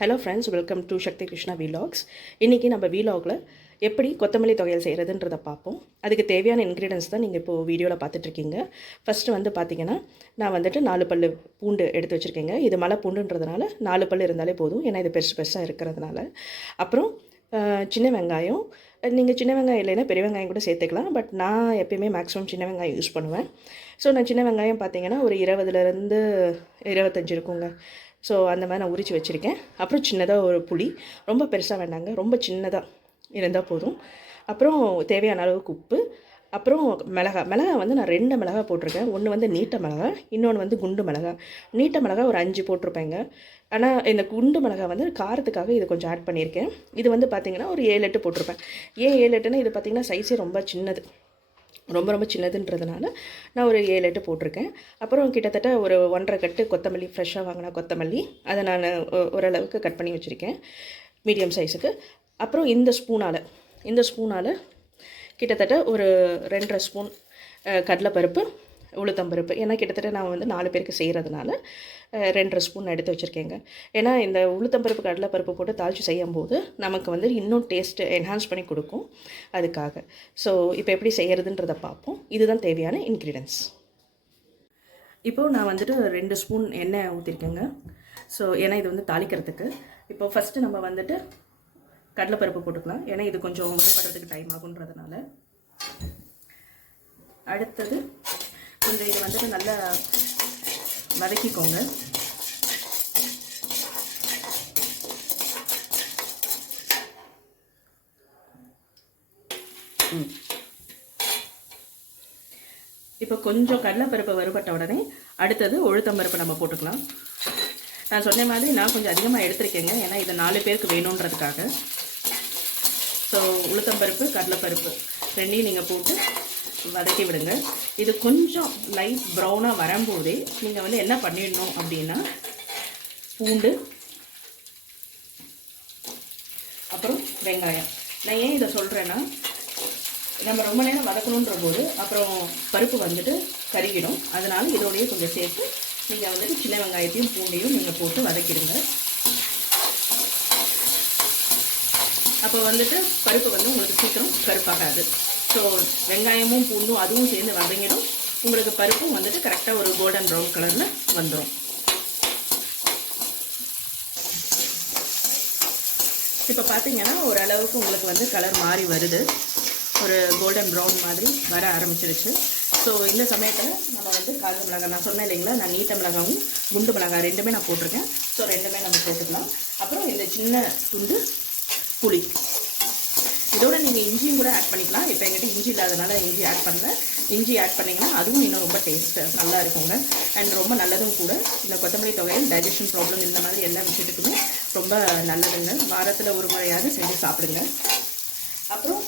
Hello friends, welcome to Sakthi Krishna vlogs. இன்றைக்கி நம்ம வீலாகில் எப்படி கொத்தமல்லி தொகையல் செய்கிறதுன்றதை பார்ப்போம். அதுக்கு தேவையான இன்க்ரீடியன்ஸ் தான் நீங்கள் இப்போது வீடியோவில் பார்த்துட்ருக்கீங்க. ஃபஸ்ட்டு வந்து பார்த்திங்கன்னா, நான் வந்துட்டு 4 பல் பூண்டு எடுத்து வச்சுருக்கேங்க. இது மலை பூண்டுன்றதுனால 4 பல் இருந்தாலே போதும், ஏன்னா இது பெருசு பெருசாக இருக்கிறதுனால. அப்புறம் சின்ன வெங்காயம், நீங்கள் சின்ன வெங்காயம் இல்லைன்னா பெரிய வெங்காயம் கூட சேர்த்துக்கலாம். பட் நான் எப்பயுமே மேக்ஸிமம் சின்ன வெங்காயம் யூஸ் பண்ணுவேன். ஸோ நான் சின்ன வெங்காயம் பார்த்திங்கன்னா ஒரு 20லேருந்து 25 இருக்குங்க. ஸோ அந்த மாதிரி நான் உரித்து வச்சுருக்கேன். அப்புறம் சின்னதாக ஒரு புளி, ரொம்ப பெருசாக வேண்டாங்க, ரொம்ப சின்னதாக இருந்தால் போதும். அப்புறம் தேவையான அளவுக்கு உப்பு. அப்புறம் மிளகா வந்து நான் 2 மிளகா போட்டிருக்கேன். ஒன்று வந்து நீட்ட மிளகா, இன்னொன்று வந்து குண்டு மிளகா. நீட்ட மிளகா ஒரு 5 போட்டிருப்பேங்க. ஆனால் இந்த குண்டு மிளகா வந்து காரத்துக்காக இது கொஞ்சம் ஆட் பண்ணியிருக்கேன். இது வந்து பார்த்திங்கன்னா ஒரு 7, 8 போட்டிருப்பேன். ஏன் 7, 8ன்னா இது பார்த்திங்கன்னா சைஸே ரொம்ப சின்னது, ரொம்ப சின்னதுன்றதுனால நான் ஒரு 7, 8 போட்டிருக்கேன். அப்புறம் கிட்டத்தட்ட ஒரு 1.5 கட்டு கொத்தமல்லி, ஃப்ரெஷ்ஷாக வாங்கின கொத்தமல்லி, அதை நான் ஓரளவுக்கு கட் பண்ணி வச்சுருக்கேன் மீடியம் சைஸுக்கு. அப்புறம் இந்த ஸ்பூனால் கிட்டத்தட்ட ஒரு 2.5 ஸ்பூன் கடலைப்பருப்பு, உளுத்தம்பருப்பு. ஏன்னா கிட்டத்தட்ட நான் வந்து 4 பேருக்கு செய்கிறதுனால 2.5 ஸ்பூன் எடுத்து வச்சுருக்கேங்க. ஏன்னா இந்த உளுத்தம்பருப்பு கடலைப்பருப்பு போட்டு தாளித்து செய்யும்போது நமக்கு வந்து இன்னும் டேஸ்ட்டு என்ஹான்ஸ் பண்ணி கொடுக்கும், அதுக்காக. ஸோ இப்போ எப்படி செய்கிறதுன்றதை பார்ப்போம். இதுதான் தேவையான இன்க்ரீடியன்ஸ். இப்போது நான் வந்துட்டு 2 ஸ்பூன் எண்ணெய் ஊற்றிருக்கேங்க. ஸோ ஏன்னா இது வந்து தாளிக்கிறதுக்கு. இப்போ ஃபஸ்ட்டு நம்ம வந்துட்டு கடலைப்பருப்பு போட்டுக்கலாம், ஏன்னா இது கொஞ்சம் வறுபடுறதுக்கு டைம் ஆகுன்றதுனால. அடுத்தது கொஞ்சம் இது வந்துட்டு நல்லா வதக்கிக்கோங்க. இப்போ கொஞ்சம் கடலைப்பருப்பு வறுபட்ட உடனே அடுத்தது உளுத்தம்பருப்பு நம்ம போட்டுக்கலாம். நான் சொன்ன மாதிரி நான் கொஞ்சம் அதிகமாக எடுத்திருக்கேங்க, ஏன்னா இது 4 பேருக்கு வேணுன்றதுக்காக. ஸோ உளுத்தம்பருப்பு, கடலைப்பருப்பு ரெண்டையும் நீங்கள் போட்டு வதக்கி விடுங்க. இது கொஞ்சம் லைட் ப்ரௌனாக வரும்போதே நீங்கள் வந்து என்ன பண்ணிடணும் அப்படின்னா, பூண்டு, அப்புறம் வெங்காயம். நான் ஏன் இதை சொல்கிறேன்னா, நம்ம ரொம்ப நேரம் வதக்கணுன்ற போது அப்புறம் பருப்பு வந்துட்டு கருகிடும். அதனால் இதோடையே கொஞ்சம் சேர்த்து நீங்கள் வந்துட்டு சின்ன வெங்காயத்தையும் பூண்டையும் நீங்கள் போட்டு வதக்கிடுங்க. அப்போ வந்துட்டு பருப்பு வந்து உங்களுக்கு சீக்கிரம் கருப்பாகாது. ஸோ வெங்காயமும் பூண்டும் அதுவும் சேர்ந்து வதங்கிடும், உங்களுக்கு பருப்பும் வந்துட்டு கரெக்டாக ஒரு கோல்டன் ப்ரௌன் கலரில் வந்துடும். இப்போ பார்த்தீங்கன்னா ஓரளவுக்கு உங்களுக்கு வந்து கலர் மாறி வருது, ஒரு கோல்டன் ப்ரௌன் மாதிரி வர ஆரம்பிச்சிருச்சு. ஸோ இந்த சமயத்தில் நம்ம வந்து காஞ்ச மிளகாய், நான் சொன்னேன் இல்லைங்களா, நான் நீட்ட மிளகாவும் குண்டு மிளகாய் ரெண்டுமே நான் போட்டிருக்கேன். ஸோ ரெண்டுமே நம்ம போட்டுக்கலாம். அப்புறம் இந்த சின்ன துண்டு புளி, இதோட நீங்கள் இஞ்சியும் கூட ஆட் பண்ணிக்கலாம். இப்போ எங்கிட்ட இஞ்சி இல்லாதனால இஞ்சி ஆட் பண்ணல. இஞ்சி ஆட் பண்ணிங்கன்னா அதுவும் இன்னும் ரொம்ப டேஸ்ட்டு நல்லா இருக்குங்க, அண்ட் ரொம்ப நல்லதும் கூட. இந்த கொத்தமல்லி தொகையில் டைஜஷன் ப்ராப்ளம் இந்த மாதிரி எல்லா விஷயத்துக்குமே ரொம்ப நல்லதுங்க. வாரத்தில் ஒரு முறையாவது செஞ்சு சாப்பிடுங்க. அப்புறம்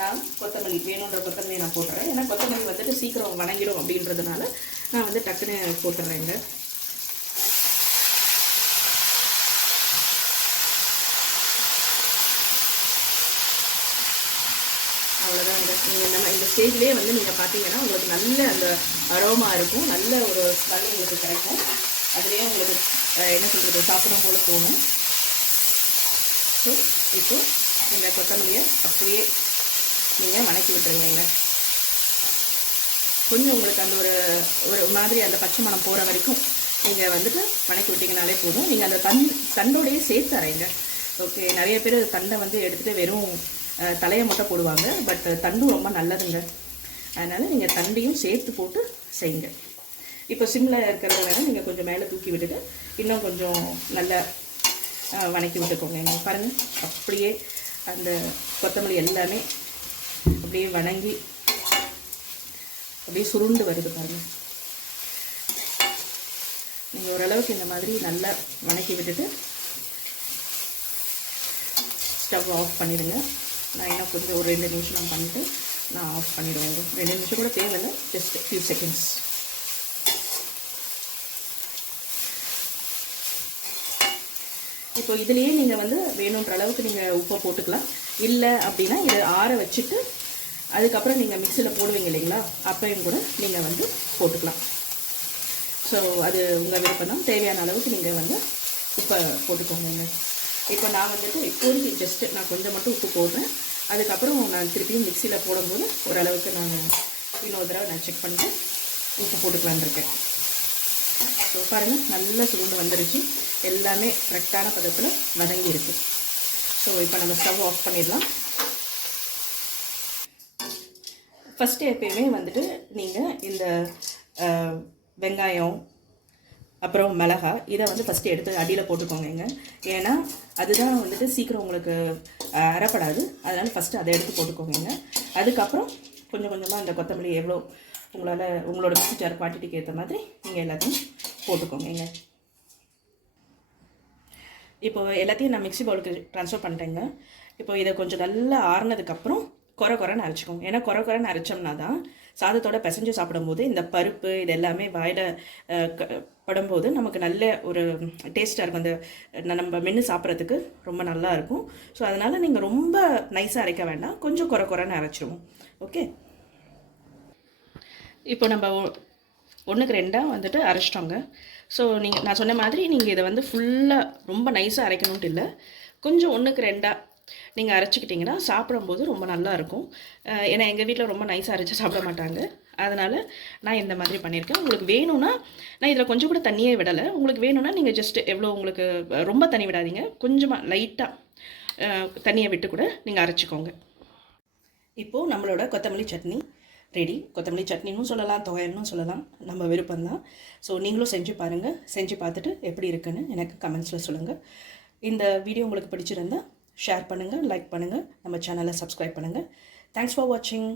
நான் கொத்தமல்லி வேணுன்ற கொத்தமல்லி நான் போட்டுறேன், ஏன்னா கொத்தமல்லி வந்துட்டு சீக்கிரம் வணங்கிடும் அப்படின்றதுனால நான் வந்து டக்குன்னு போட்டுறேங்க. அவ்வளோதான். இந்த ஸ்டேஜ்லேயே வந்து நீங்கள் பார்த்தீங்கன்னா உங்களுக்கு நல்ல அந்த அரோமா இருக்கும், நல்ல ஒரு ஸ்மெல் உங்களுக்கு கிடைக்கும். அதுலேயே உங்களுக்கு என்ன சொல்கிறது, சாப்பிடும் போல தோணும். ஸோ இப்போ இந்த கொத்தமல்லியை அப்படியே நீங்கள் வணக்கி விட்டுருங்க. கொஞ்சம் உங்களுக்கு அந்த ஒரு மாதிரி அந்த பச்சை மணம் போகிற வரைக்கும் நீங்கள் வந்துட்டு வணக்கி விட்டிங்கனாலே போதும். நீங்கள் அந்த தண்டோடையே சேர்த்து அரைங்க. ஓகே, நிறைய பேர் தண்டை வந்து எடுத்துகிட்டு வெறும் தலையை மட்டும் போடுவாங்க, பட் தண்டும் ரொம்ப நல்லதுங்க. அதனால் நீங்கள் தண்டையும் சேர்த்து போட்டு செய்யுங்க. இப்போ சிம்மில் இருக்கிறத வேணால் நீங்கள் கொஞ்சம் மேலே தூக்கி விட்டுட்டு இன்னும் கொஞ்சம் நல்லா வணக்கி விட்டுக்கோங்க. பாருங்கள், அப்படியே அந்த கொத்தமல்லி எல்லாமே அப்படியே வணங்கி அப்படியே சுருண்டு வருது பாருங்கள். நீங்கள் ஓரளவுக்கு இந்த மாதிரி நல்லா வணக்கி விட்டுட்டு ஸ்டவ் ஆஃப் பண்ணிடுங்க. நான் இன்னும் கொஞ்சம் ஒரு 2 நிமிஷம் நான் பண்ணிவிட்டு நான் ஆஃப் பண்ணிவிடுவேன். 2 நிமிஷம் கூட தேவையில்லை, ஜஸ்ட் ஃபியூ செகண்ட்ஸ். இப்போ இதுலேயே நீங்கள் வந்து வேணுன்ற அளவுக்கு நீங்கள் உப்பை போட்டுக்கலாம். இல்லை அப்படின்னா இதை ஆற வச்சுட்டு அதுக்கப்புறம் நீங்கள் மிக்சியில் போடுவீங்க இல்லைங்களா, அப்பையும் கூட நீங்கள் வந்து போட்டுக்கலாம். ஸோ அது உங்கள் விருப்பம் தான். தேவையான அளவுக்கு நீங்கள் வந்து உப்பை போட்டுக்கோங்க. இப்போ நான் வந்துட்டு இப்போதைக்கு ஜஸ்ட்டு நான் கொஞ்சம் மட்டும் உப்பு போடுறேன். அதுக்கப்புறம் நான் திருப்பியும் மிக்சியில் போடும்போது ஓரளவுக்கு நான் இன்னொரு தடவை நான் செக் பண்ணிட்டு உப்பு போட்டுக்கலான்னு இருக்கேன். ஸோ பாருங்கள், நல்லா சுருண்டு வந்துருச்சு. எல்லாமே கரெக்டான பதத்தில் வதங்கி இருக்குது. ஸோ இப்போ நம்ம ஸ்டவ் ஆஃப் பண்ணிடலாம். ஃபஸ்ட்டு எப்பயுமே வந்துட்டு நீங்கள் இந்த வெங்காயம் அப்புறம் மிளகா இதை வந்து ஃபஸ்ட்டு எடுத்து அடியில் போட்டுக்கோங்க. ஏன்னா அதுதான் வந்துட்டு சீக்கிரம் உங்களுக்கு அரைப்படாது. அதனால் ஃபஸ்ட்டு அதை எடுத்து போட்டுக்கோங்க. அதுக்கப்புறம் கொஞ்சம் கொஞ்சமாக அந்த கொத்தமல்லி எவ்வளோ உங்களோட மிக்ஸி ஜார் குவான்டிட்டிக்கு ஏற்ற மாதிரி நீங்கள் எல்லாத்தையும் போட்டுக்கோங்க. இப்போ எல்லாத்தையும் நான் மிக்ஸி பவுலுக்கு ட்ரான்ஸ்ஃபர் பண்ணிட்டேங்க. இப்போ இதை கொஞ்சம் நல்லா ஆறுனதுக்கப்புறம் குறைன்னு அரைச்சிக்கோங்க. ஏன்னா குறைன்னு அரைச்சோம்னா தான் சாதத்தோட பிசைஞ்சு சாப்பிடும்போது இந்த பருப்பு இது எல்லாமே வாயில் படும்போது நமக்கு நல்ல ஒரு டேஸ்ட்டாக இருக்கும். அந்த நம்ம மென்று சாப்பிட்றதுக்கு ரொம்ப நல்லா இருக்கும். ஸோ அதனால் நீங்கள் ரொம்ப நைஸாக அரைக்க வேண்டாம், கொஞ்சம் குறைன்னு அரைச்சிடுவோம். ஓகே, இப்போ நம்ம 1க்கு 2 வந்துட்டு அரைச்சிட்டோங்க. ஸோ நான் சொன்ன மாதிரி நீங்கள் இதை வந்து ஃபுல்லாக ரொம்ப நைஸாக அரைக்கணுன்ட்டு இல்லை, கொஞ்சம் 1க்கு 2 நீங்கள் அரைச்சிக்கிட்டிங்கன்னா சாப்பிடும்போது ரொம்ப நல்லாயிருக்கும். ஏன்னா எங்கள் வீட்டில் ரொம்ப நைஸாக அரைச்சி சாப்பிட மாட்டாங்க. அதனால் நான் இந்த மாதிரி பண்ணியிருக்கேன். உங்களுக்கு வேணும்னா நான் இதில் கொஞ்சம் கூட தண்ணியே விடலை. உங்களுக்கு வேணும்னா நீங்கள் ஜஸ்ட்டு எவ்வளோ உங்களுக்கு ரொம்ப தண்ணி விடாதீங்க, கொஞ்சமாக லைட்டாக தண்ணியை விட்டு கூட நீங்கள் அரைச்சிக்கோங்க. இப்போது நம்மளோட கொத்தமல்லி சட்னி ரெடி. கொத்தமல்லி சட்னின்னு சொல்லலாம், துவையல்னு சொல்லலாம், நம்ம விருப்பம்தான். ஸோ நீங்களும் செஞ்சு பாருங்கள். செஞ்சு பார்த்துட்டு எப்படி இருக்குன்னு எனக்கு கமெண்ட்ஸில் சொல்லுங்கள். இந்த வீடியோ உங்களுக்கு பிடிச்சிருந்தா ஷேர் பண்ணுங்கள், லைக் பண்ணுங்கள், நம்ம சேனலை சப்ஸ்கிரைப் பண்ணுங்கள். தேங்க்ஸ் ஃபார் வாட்சிங்.